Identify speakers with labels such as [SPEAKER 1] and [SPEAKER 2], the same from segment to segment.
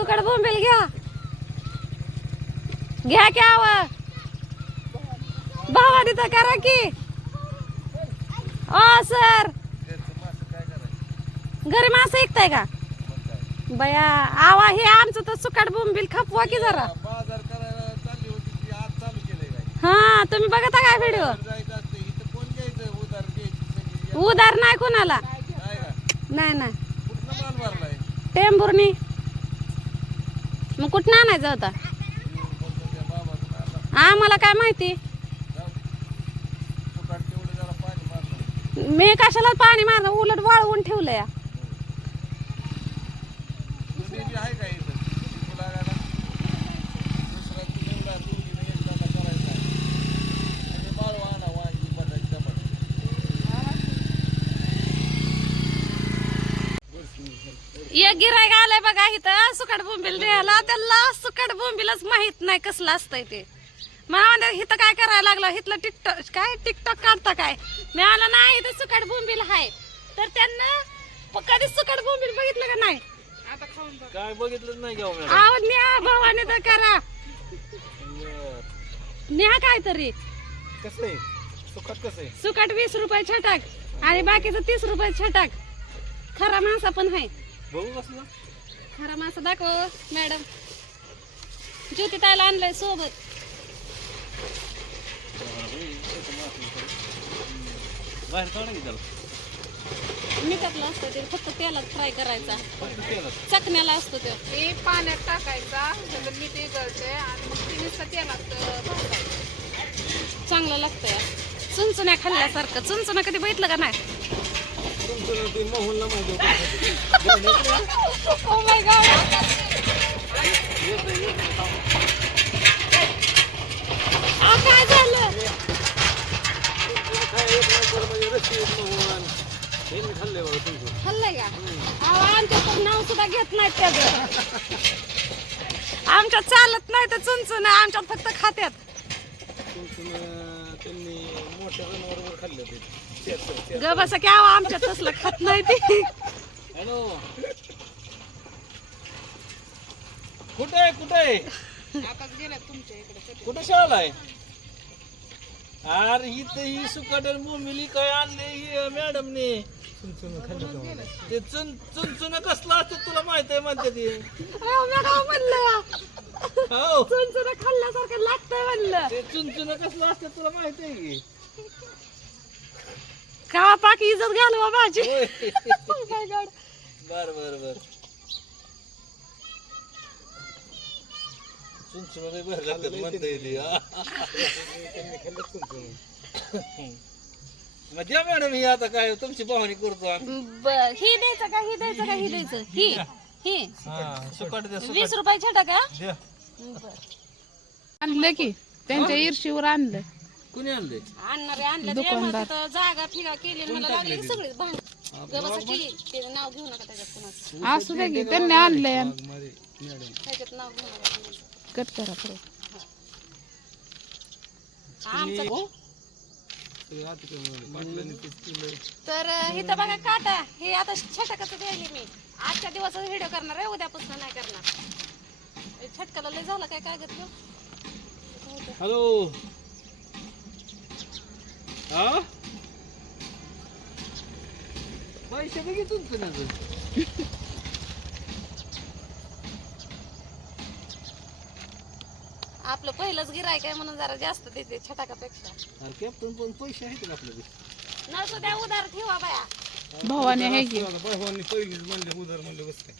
[SPEAKER 1] सुकट बोंबील घ्या घ्या की आव भावानी तर करा की ओ सर। घरी मासं ऐकताय का? बया आवा हे आमचं तर सुकट बोंबील खपवा की जरा।
[SPEAKER 2] काय
[SPEAKER 1] हा तुम्ही बघता काय व्हिडिओ
[SPEAKER 2] उधार
[SPEAKER 1] नाही कोणाला?
[SPEAKER 2] काय
[SPEAKER 1] नाही नाही.
[SPEAKER 2] माल
[SPEAKER 1] टेंभुर्णी. मग कुठं आणायचं होता?
[SPEAKER 2] हा
[SPEAKER 1] मला काय माहिती? मी कशाला पाणी मारलं उलट वाळवून ठेवलं या
[SPEAKER 2] तुम्ही बी आहे का इथं शिकू लागायला दुसरा तू निवडा दोघीने एक दादा करायचा आणि माळवा आणा वांगी बटाटे टमाटे
[SPEAKER 1] एक गिरायक आलंय बघा इथं. सुकट बोंबील द्यायला त्याला सुकट बोंबीलच माहीत नाही कसलं असतंय ते. मला इथं काय करायला लागलं? इथलं टिकटॉक काय? टिकटॉक काढता काय? मी आला नाही इथं सुकट बोंबील आहे. तर त्यांना कधी सुकट बोंबील बघितलं का नाही?
[SPEAKER 2] काय नाही
[SPEAKER 1] आव न्या भावाने तर करा. न्या काय तरी
[SPEAKER 2] कसं कसं
[SPEAKER 1] सुकट वीस रुपये छटाक आणि बाकीचं तीस रुपये छटाक. खरा मासा पण आहे.
[SPEAKER 2] बघू कसलं
[SPEAKER 1] खरा मासा दाखव मॅडम. ज्योती ताईला आणलंय सोबत.
[SPEAKER 2] बाहेर काढा की त्याला.
[SPEAKER 1] मिठातलं असतं ते फक्त तेलात फ्राय करायचा.
[SPEAKER 2] फक्त तेलात.
[SPEAKER 1] चकण्याला असतो तो.
[SPEAKER 3] हे पाण्यात टाकायचा त्याचं मीठ गळते आणि मग ते नुसतं तेलात अं, भाजायचं.
[SPEAKER 1] चांगलं लागतंय चुनचुन्या खाल्ल्यासारखं. चुनचुना कधी बघितलं का नाही?
[SPEAKER 2] तुमचं ते मोहनला माहिती होतं.
[SPEAKER 1] काय झालं
[SPEAKER 2] काय एक नंबर म्हणजे मोहन हे मी खाल्ले बघा तुमचं
[SPEAKER 1] खाल्लंय का अहो, आमच्या तर नाव सुद्धा घेत नाहीत त्याचं आमच्यात चालत नाही तर चुनचुन आमच्यात फक्त खात्यात
[SPEAKER 2] तुमचं त्यांनी मोठ्या जनावरांवर खाल्लं ते. शेत- शेत.
[SPEAKER 1] ग बसा आमच्यात तसलं खात नाही ती.
[SPEAKER 2] हॅलो. कुठे आहे कुठे आहे? कुठे शाळा आहे? अरे इथं ही सुकाटन बोंबिली काय आणले ही मॅडमने ते चुन चुनचुन कसलं असतं तुला माहीत आहे म्हणते ते. हो.
[SPEAKER 1] चुनचुन खाल्ल्यासारखं लागतंय म्हणलं.
[SPEAKER 2] ते चुनचुन कसलं असतं तुला माहीत आहे की?
[SPEAKER 1] का पाक इज्जत घालवा माझी.
[SPEAKER 2] होय.
[SPEAKER 1] Oh my God.
[SPEAKER 2] बर बर बर. चुनचुन लय बरं लागतात म्हणता येते मग द्या मॅडम ही आता काय तुमची पाहुणी करतो आम्ही.
[SPEAKER 1] ही द्यायचं का ही द्यायचं का ही द्यायचं? ही ही.
[SPEAKER 2] हा सुकाट द्या
[SPEAKER 1] वीस रुपये छटा का?
[SPEAKER 2] द्या.
[SPEAKER 3] आणलं की त्यांच्या ईर्षीवर आणलं.
[SPEAKER 2] कुणी आणले
[SPEAKER 1] आणणारे आणलं ते जागा फिरा केली मला लागली की सगळीच भांड. गबसा की ते नाव घेऊ नका त्याच्यात कुणाचं.
[SPEAKER 3] असू दे की त्यांनी आणलंय.
[SPEAKER 1] त्याच्यात नाव घेऊ नका. कुणाचं.
[SPEAKER 3] कट करा परत
[SPEAKER 1] आमचं तर हे तर बघा काटा. हे आता छटकाच द्यायली मी. आजच्या दिवसाचा व्हिडिओ करणार आहे उद्यापासून नाही करणार. छटकाला लय झालं काय कागद
[SPEAKER 2] हॅलो. पैसे बघितून तुमचं
[SPEAKER 1] आपलं पहिलंच गिरायक आहे म्हणून जरा जास्त देते छटाकापेक्षा.
[SPEAKER 2] अरे कॅप्टन पण पैसे आहेत का आपल्याकडे?
[SPEAKER 1] नसू द्या उधार ठेवा बाया.
[SPEAKER 3] भावाने आहे की?
[SPEAKER 2] भावांनी पहिलीच म्हणले उधार म्हणले बस काय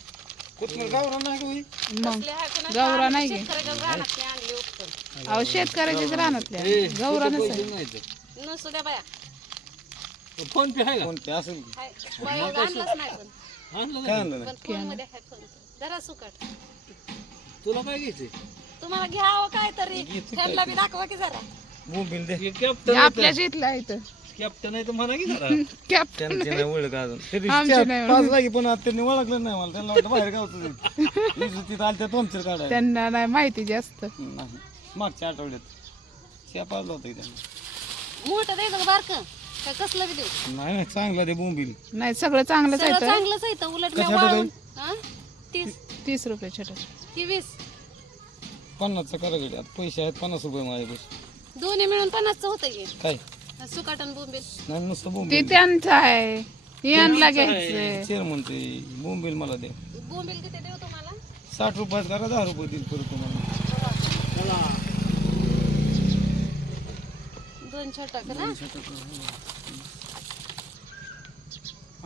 [SPEAKER 2] कोथमर गावरा नाही का होई?
[SPEAKER 3] मग.
[SPEAKER 1] कसले आहे कोणाचं?
[SPEAKER 3] गौरा
[SPEAKER 1] आम्ही
[SPEAKER 3] नाही की?
[SPEAKER 1] शेतकऱ्याच्या रानातली आणली उपटून
[SPEAKER 3] अहो शेतकऱ्याचीच रानातल्या. गौरा नसेल
[SPEAKER 1] नसू द्या बाया.
[SPEAKER 2] फोन पे आहे का? फोन पे असेल
[SPEAKER 1] हाय. बाया आणलंच नाही पण.
[SPEAKER 2] आणलं काय
[SPEAKER 1] पण फोनमध्ये आहे फोन. जरा सुकट.
[SPEAKER 2] तुला काय घ्यायचंय?
[SPEAKER 1] तुम्हाला घ्यावं काय तरी त्यांना बी दाखवा की जरा.
[SPEAKER 2] मोबाईल दे. कॅप्टन
[SPEAKER 3] आपल्याच इथला इथं
[SPEAKER 2] कॅप्टन आहे तर. म्हणा की जरा.
[SPEAKER 3] कॅप्टन
[SPEAKER 2] त्यांची नाही. ओळख अजून.
[SPEAKER 3] आमची नाही
[SPEAKER 2] पाच लागी पण आता त्यांनी ओळखलं नाही मला. त्यांना वाटलं बाहेर गावचं तिथं आलं त्या पंक्चर काढायला.
[SPEAKER 3] त्यांना नाही माहिती जास्त.
[SPEAKER 2] नाही. मागच्या आठवड्यात. शेप आलं होतं त्यांना.
[SPEAKER 1] मोठं द्यायचं का बारकं. कसलं बी देऊ
[SPEAKER 2] नाही नाही चांगला ते बोंबील
[SPEAKER 3] नाही सगळं चांगलंच आहे
[SPEAKER 1] सगळं. चांगलंच आहे इथं. उलट मी
[SPEAKER 2] कशाला
[SPEAKER 1] वाळून हा? तीस.
[SPEAKER 3] तीस रुपये छोटे.
[SPEAKER 1] वीस.
[SPEAKER 2] पन्नासचा करा आता पैसे आहेत पन्नास रुपये माझ्यापाशी.
[SPEAKER 1] दोन्ही मिळून पन्नासचं होतं की?
[SPEAKER 2] काय?
[SPEAKER 1] सुकाटन बोंबील.
[SPEAKER 2] नाही नुसतं
[SPEAKER 3] ते
[SPEAKER 2] बोंबील
[SPEAKER 3] त्यांचं आहे. यांना घ्यायचंय.
[SPEAKER 2] चेअर म्हणते बोंबील मला द्या
[SPEAKER 1] बोंबील किती देऊ तुम्हाला?
[SPEAKER 2] साठ रुपयात करा दहा रुपये देईल परत तुम्हाला.
[SPEAKER 1] दोन छोटा ना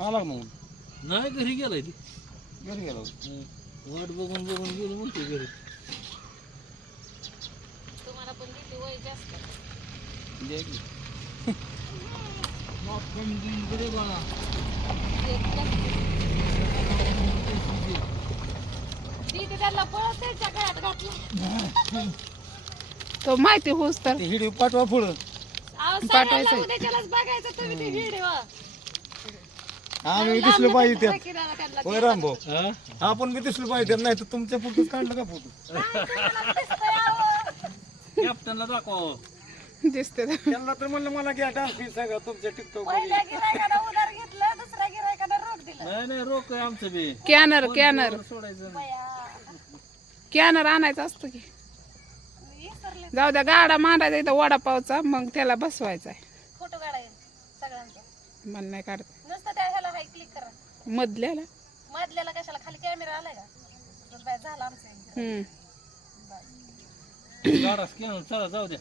[SPEAKER 2] आला का मग?
[SPEAKER 4] नाही घरी गेलाय ती.
[SPEAKER 2] घरी गेलो
[SPEAKER 4] वाट बघून बघून गेलो म्हणते घरी
[SPEAKER 1] तुम्हाला पण किती वय जास्त
[SPEAKER 2] द्या की.
[SPEAKER 4] इकडे बघा
[SPEAKER 1] ती त्याला पळत त्याच्या गळ्यात घातलं
[SPEAKER 3] तो माहिती होस तर.
[SPEAKER 2] ते हिडिओ पाठवा पुढं.
[SPEAKER 1] अहो,
[SPEAKER 3] पाठवायचंय.
[SPEAKER 1] सगळ्याला उद्याच्यालाच बघायचं तुम्ही ते व्हिडिओ.
[SPEAKER 2] आम्ही दिसलो पाहिजे त्यात. होय रामभाऊ.
[SPEAKER 4] हा?
[SPEAKER 2] आपण बी दिसलो पाहिजे त्यात नाही तर तुमच्या पुढचं काढलं का फोटो?
[SPEAKER 4] कॅप्टनला दाखवा.
[SPEAKER 3] दिसते. तर.
[SPEAKER 2] त्यांना तर म्हणलं मला घ्या डान्स फीस सांगा तुमच्या टिकटॉक
[SPEAKER 1] पहिल्या उधार घेतलं दुसऱ्या गिरायकानं रोख दिलं.
[SPEAKER 4] नाही नाही आहे आमचं बी.
[SPEAKER 3] कॅनर कॅनर.
[SPEAKER 4] सोडायचं?
[SPEAKER 1] बया.
[SPEAKER 3] कॅनर आणायचं असतं की.
[SPEAKER 1] विसरले.
[SPEAKER 3] जाऊ द्या गाडा मांडायचा इथं वडापावचा मग त्याला बसवायचा आहे
[SPEAKER 1] फोटो काढाय सगळ्यांचा.
[SPEAKER 3] मन नाही काढत.
[SPEAKER 1] नुसतं त्या ह्याला हाय क्लिक करा.
[SPEAKER 3] मधल्याला?
[SPEAKER 1] मधल्याला कशाला? खाली कॅमेरा आलाय का? तर बाय झालं आमचं.
[SPEAKER 3] हम्म.
[SPEAKER 4] गाडा चला जाऊ द्या.